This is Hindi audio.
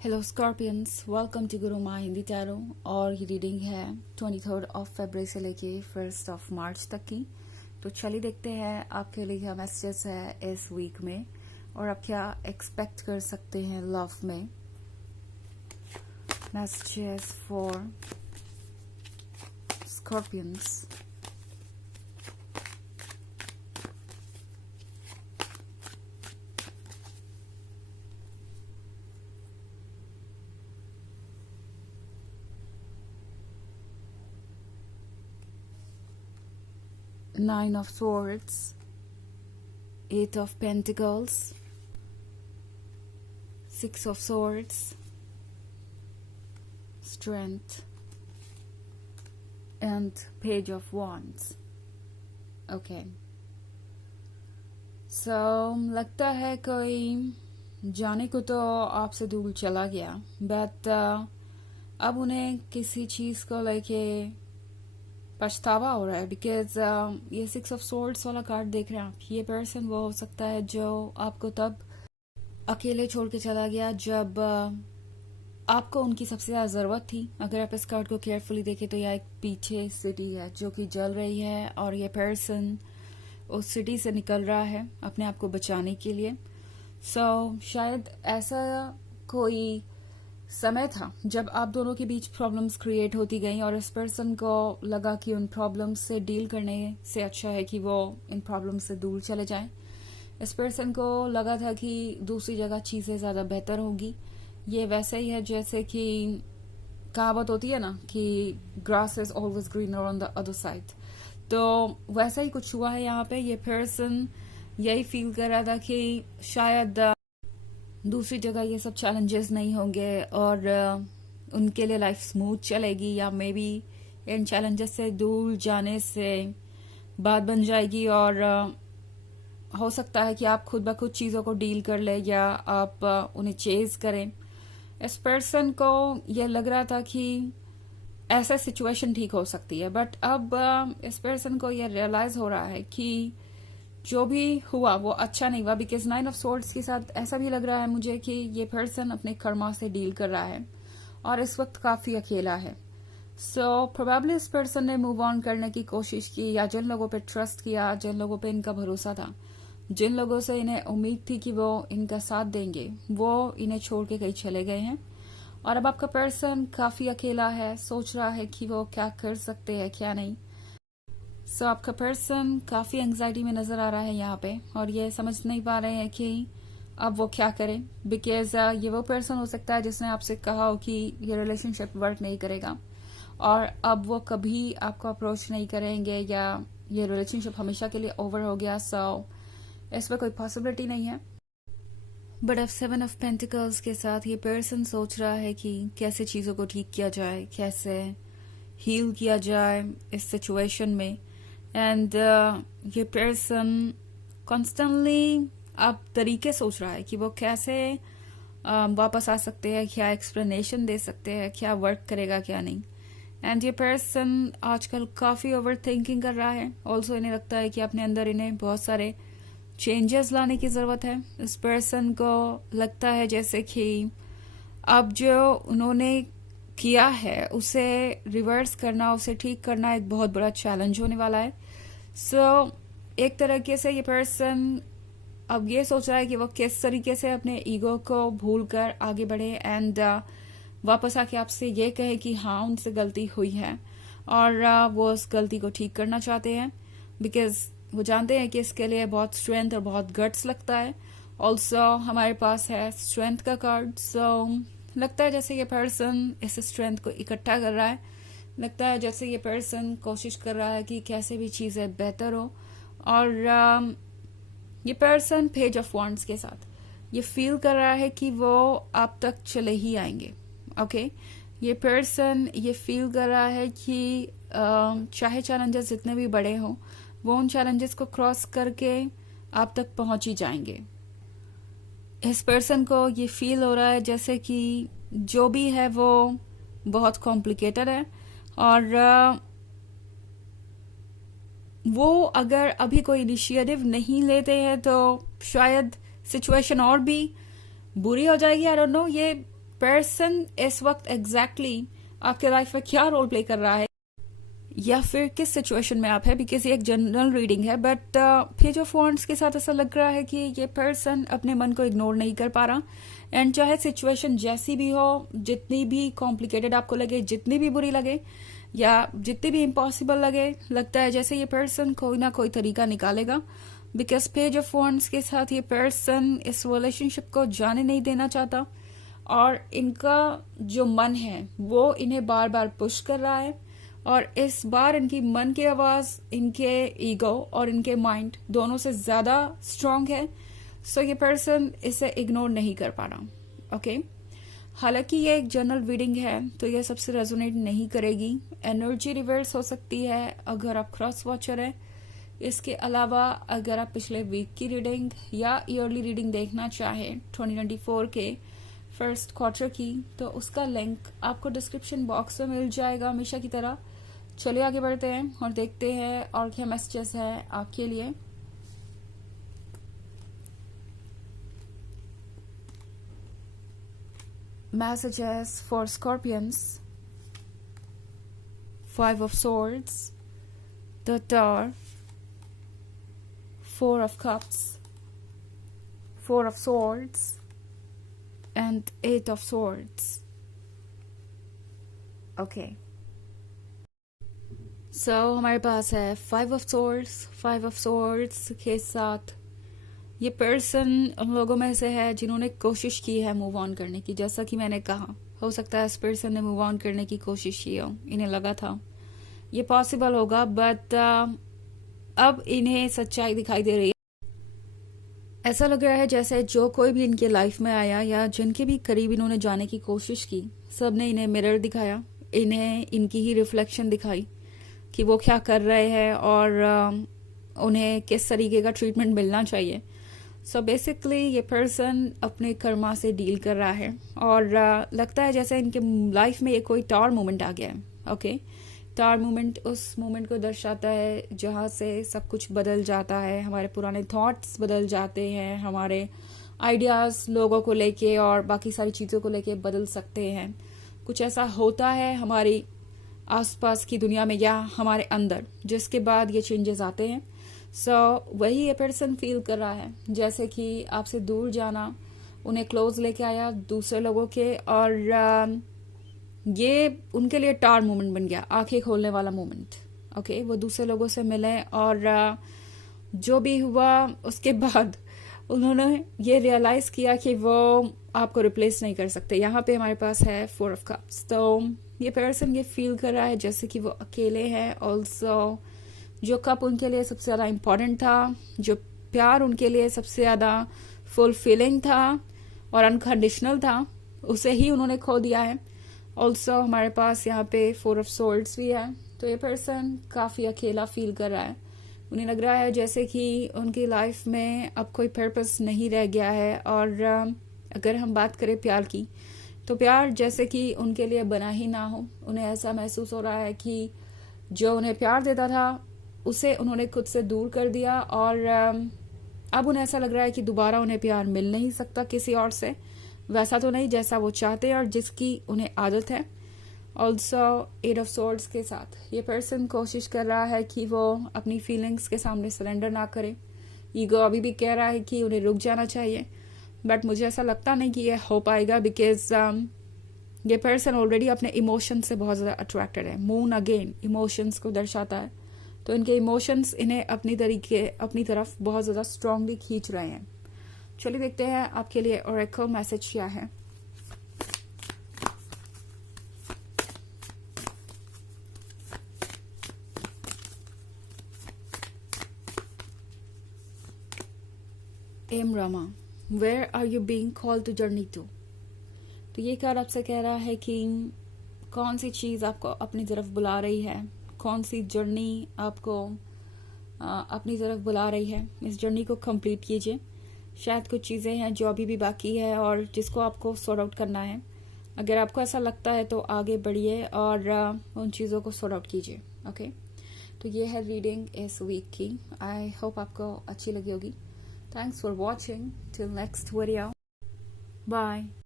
हेलो स्कॉर्पियंस, वेलकम टू गुरु माँ हिंदी टैरो। और ये रीडिंग है 23 फरवरी से लेके 1 मार्च तक की। तो चलिए देखते हैं आपके लिए क्या मैसेजेस है इस वीक में और आप क्या एक्सपेक्ट कर सकते हैं लव में। Messages for scorpions. Nine of Swords, Eight of Pentacles, Six of Swords, Strength, and Page of Wands. Okay. So लगता है कोई जाने को तो आपसे दूर चला गया, बट अब उन्हें किसी चीज को लेके पछतावा हो रहा है। बिकॉज ये 6 of Swords वाला कार्ड देख रहे हैं आप, ये पर्सन वो हो सकता है जो आपको तब अकेले छोड़ के चला गया जब आपको उनकी सबसे ज्यादा जरूरत थी। अगर आप इस कार्ड को केयरफुली देखें तो यह एक पीछे सिटी है जो कि जल रही है और ये पर्सन उस सिटी से निकल रहा है अपने आप को बचाने के लिए। शायद ऐसा कोई समय था जब आप दोनों के बीच प्रॉब्लम्स क्रिएट होती गई और इस पर्सन को लगा कि उन प्रॉब्लम्स से डील करने से अच्छा है कि वो इन प्रॉब्लम्स से दूर चले जाएं। इस पर्सन को लगा था कि दूसरी जगह चीजें ज्यादा बेहतर होगी। ये वैसे ही है जैसे कि कहावत होती है ना कि grass is always greener on the other side. तो वैसा ही कुछ हुआ है यहाँ पे। ये पर्सन यही फील कर रहा था कि शायद दूसरी जगह ये सब चैलेंजेस नहीं होंगे और उनके लिए लाइफ स्मूथ चलेगी, या मे बी इन चैलेंजेस से दूर जाने से बात बन जाएगी और हो सकता है कि आप खुद ब खुद चीजों को डील कर ले या आप उन्हें चेज करें। इस पर्सन को यह लग रहा था कि ऐसा सिचुएशन ठीक हो सकती है, बट अब इस पर्सन को यह रियलाइज हो रहा है कि जो भी हुआ वो अच्छा नहीं हुआ। बिकॉज 9 of Swords के साथ ऐसा भी लग रहा है मुझे कि ये पर्सन अपने कर्मा से डील कर रहा है और इस वक्त काफी अकेला है। प्रोबेबली इस पर्सन ने मूव ऑन करने की कोशिश की, या जिन लोगों पे ट्रस्ट किया, जिन लोगों पे इनका भरोसा था, जिन लोगों से इन्हें उम्मीद थी कि वो इनका साथ देंगे, वो इन्हें छोड़ के कहीं चले गए हैं। और अब आपका पर्सन काफी अकेला है, सोच रहा है कि वो क्या कर सकते हैं क्या नहीं। आपका पर्सन काफी एंग्जाइटी में नजर आ रहा है यहाँ पे और ये समझ नहीं पा रहे हैं कि अब वो क्या करें। बिकॉज ये वो पर्सन हो सकता है जिसने आपसे कहा हो कि ये रिलेशनशिप वर्क नहीं करेगा और अब वो कभी आपको अप्रोच नहीं करेंगे, या ये रिलेशनशिप हमेशा के लिए ओवर हो गया। इसमें कोई पॉसिबिलिटी नहीं है। बट अब 7 of Pentacles के साथ ये पर्सन सोच रहा है कि कैसे चीजों को ठीक किया जाए, कैसे हील किया जाए इस सिचुएशन में। एंड ये पर्सन कॉन्स्टेंटली अब तरीके सोच रहा है कि वो कैसे वापस आ सकते हैं, क्या एक्सप्लेनेशन दे सकते हैं, क्या वर्क करेगा क्या नहीं। एंड ये पर्सन आजकल काफी ओवर थिंकिंग कर रहा है। ऑल्सो इन्हें लगता है कि अपने अंदर इन्हें बहुत सारे चेंजेस लाने की जरूरत है। इस पर्सन को लगता है जैसे कि अब जो उन्होंने किया है उसे रिवर्स करना, उसे ठीक करना एक बहुत बड़ा चैलेंज होने वाला है। एक तरीके से ये पर्सन अब ये सोच रहा है कि वो किस तरीके से अपने ईगो को भूलकर आगे बढ़े एंड वापस आके आपसे ये कहे कि हाँ उनसे गलती हुई है और वो उस गलती को ठीक करना चाहते हैं। बिकॉज वो जानते हैं कि इसके लिए बहुत स्ट्रेंथ और बहुत गट्स लगता है। ऑल्सो हमारे पास है स्ट्रेंथ का कार्ड। लगता है जैसे ये पर्सन इस स्ट्रेंथ को इकट्ठा कर रहा है। लगता है जैसे ये पर्सन कोशिश कर रहा है कि कैसे भी चीजें बेहतर हो। और ये पर्सन पेज ऑफ वॉन्ड्स के साथ ये फील कर रहा है कि वो आप तक चले ही आएंगे। ओके ये पर्सन ये फील कर रहा है कि चाहे चैलेंजेस जितने भी बड़े हों वो उन चैलेंजेस को क्रॉस करके आप तक पहुंच ही जाएंगे। इस पर्सन को ये फील हो रहा है जैसे कि जो भी है वो बहुत कॉम्प्लिकेटेड है और वो अगर अभी कोई इनिशिएटिव नहीं लेते हैं तो शायद सिचुएशन और भी बुरी हो जाएगी। आई डोंट नो, ये पर्सन इस वक्त एग्जैक्टली आपके लाइफ में क्या रोल प्ले कर रहा है या फिर किस सिचुएशन में आप है, बिकॉज ये एक जनरल रीडिंग है। बट पेज ऑफ वॉन्ड्स के साथ ऐसा लग रहा है कि ये पर्सन अपने मन को इग्नोर नहीं कर पा रहा, एंड चाहे सिचुएशन जैसी भी हो, जितनी भी कॉम्प्लिकेटेड आपको लगे, जितनी भी बुरी लगे या जितनी भी इम्पॉसिबल लगे, लगता है जैसे ये पर्सन कोई ना कोई तरीका निकालेगा। बिकॉज पेज ऑफ वॉन्ड्स के साथ ये पर्सन इस रिलेशनशिप को जाने नहीं देना चाहता, और इनका जो मन है वो इन्हें बार बार पुश कर रहा है, और इस बार इनकी मन की आवाज इनके ईगो और इनके माइंड दोनों से ज्यादा स्ट्रांग है। सो ये पर्सन इसे इग्नोर नहीं कर पा रहा। ओके, हालांकि ये एक जनरल रीडिंग है तो ये सबसे रेजोनेट नहीं करेगी। एनर्जी रिवर्स हो सकती है अगर आप क्रॉस वॉचर है। इसके अलावा अगर आप पिछले वीक की रीडिंग या ईयरली रीडिंग देखना चाहें 2024 के फर्स्ट क्वार्टर की, तो उसका लिंक आपको डिस्क्रिप्शन बॉक्स में मिल जाएगा हमेशा की तरह। चलिए आगे बढ़ते हैं और देखते हैं और क्या मैसेजेस है आपके लिए। Messages for Scorpions, 5 of Swords, the Tower, 4 of Cups, 4 of Swords, and 8 of Swords. Okay. So हमारे पास है 5 of Swords, 5 of Swords के साथ ये पर्सन उन लोगों में से है जिन्होंने कोशिश की है मूव ऑन करने की। जैसा कि मैंने कहा, हो सकता है इस पर्सन ने मूव ऑन करने की कोशिश की हो, इन्हें लगा था ये पॉसिबल होगा, बट अब इन्हें सच्चाई दिखाई दे रही है। ऐसा लग रहा है जैसे जो कोई भी इनके लाइफ में आया या जिनके भी करीब इन्होंने जाने की कोशिश की, सब ने इन्हें मिरर दिखाया, इन्हें इनकी ही रिफ्लेक्शन दिखाई कि वो क्या कर रहे हैं और उन्हें किस तरीके का ट्रीटमेंट मिलना चाहिए। सो बेसिकली ये पर्सन अपने कर्मा से डील कर रहा है, और लगता है जैसे इनके लाइफ में ये कोई टावर मोमेंट आ गया है। ओके, टावर मोमेंट उस मोमेंट को दर्शाता है जहाँ से सब कुछ बदल जाता है, हमारे पुराने थॉट्स बदल जाते हैं, हमारे आइडियाज लोगों को लेके और बाकी सारी चीज़ों को लेके बदल सकते हैं। कुछ ऐसा होता है हमारी आसपास की दुनिया में या हमारे अंदर, जिसके बाद ये चेंजेस आते हैं। सो वही ये पर्सन फील कर रहा है जैसे कि आपसे दूर जाना उन्हें क्लोज लेके आया दूसरे लोगों के, और ये उनके लिए टार मोमेंट बन गया, आंखें खोलने वाला मोमेंट। ओके, वो दूसरे लोगों से मिले और जो भी हुआ उसके बाद उन्होंने ये रियलाइज किया कि वो आपको रिप्लेस नहीं कर सकते। यहाँ पे हमारे पास है 4 ऑफ कप्स। तो ये पर्सन ये फील कर रहा है जैसे कि वो अकेले है। ऑल्सो जो कप उनके लिए सबसे ज्यादा इम्पोर्टेंट था, जो प्यार उनके लिए सबसे ज्यादा फुलफिलिंग था और अनकंडीशनल था, उसे ही उन्होंने खो दिया है। ऑल्सो हमारे पास यहाँ पे 4 ऑफ सोर्ड्स भी है। तो ये पर्सन काफी अकेला फील कर रहा है। उन्हें लग रहा है जैसे कि उनकी लाइफ में अब कोई पर्पस नहीं रह गया है। और अगर हम बात करें प्यार की, तो प्यार जैसे कि उनके लिए बना ही ना हो। उन्हें ऐसा महसूस हो रहा है कि जो उन्हें प्यार देता था उसे उन्होंने खुद से दूर कर दिया, और अब उन्हें ऐसा लग रहा है कि दोबारा उन्हें प्यार मिल नहीं सकता किसी और से, वैसा तो नहीं जैसा वो चाहते हैं और जिसकी उन्हें आदत है। ऑल्सो 8 ऑफ सोर्ड्स के साथ ये पर्सन कोशिश कर रहा है कि वो अपनी फीलिंग्स के सामने सरेंडर ना करे। ईगो अभी भी कह रहा है कि उन्हें रुक जाना चाहिए, बट मुझे ऐसा लगता नहीं कि ये हो पाएगा, बिकॉज ये पर्सन ऑलरेडी अपने इमोशन से बहुत ज़्यादा अट्रैक्टेड है। मून अगेन इमोशंस को दर्शाता है, तो इनके इमोशंस इन्हें अपनी तरफ बहुत ज़्यादा स्ट्रांगली खींच रहे हैं। चलिए देखते हैं आपके लिए ओरेकल मैसेज क्या है। Am Rama, where are you being called to journey to. तो ये कार्ड आपसे कह रहा है कि कौन सी चीज़ आपको अपनी तरफ बुला रही है, कौन सी जर्नी आपको अपनी तरफ बुला रही है। इस जर्नी को कंप्लीट कीजिए। शायद कुछ चीज़ें हैं जो अभी भी बाकी है और जिसको आपको सॉर्ट आउट करना है। अगर आपको ऐसा लगता है तो आगे बढ़िए और उन चीज़ों को सॉर्ट आउट कीजिए। ओके, तो ये है रीडिंग इस वीक की। आई होप आपको अच्छी लगी होगी। Thanks for watching. Till next video, bye.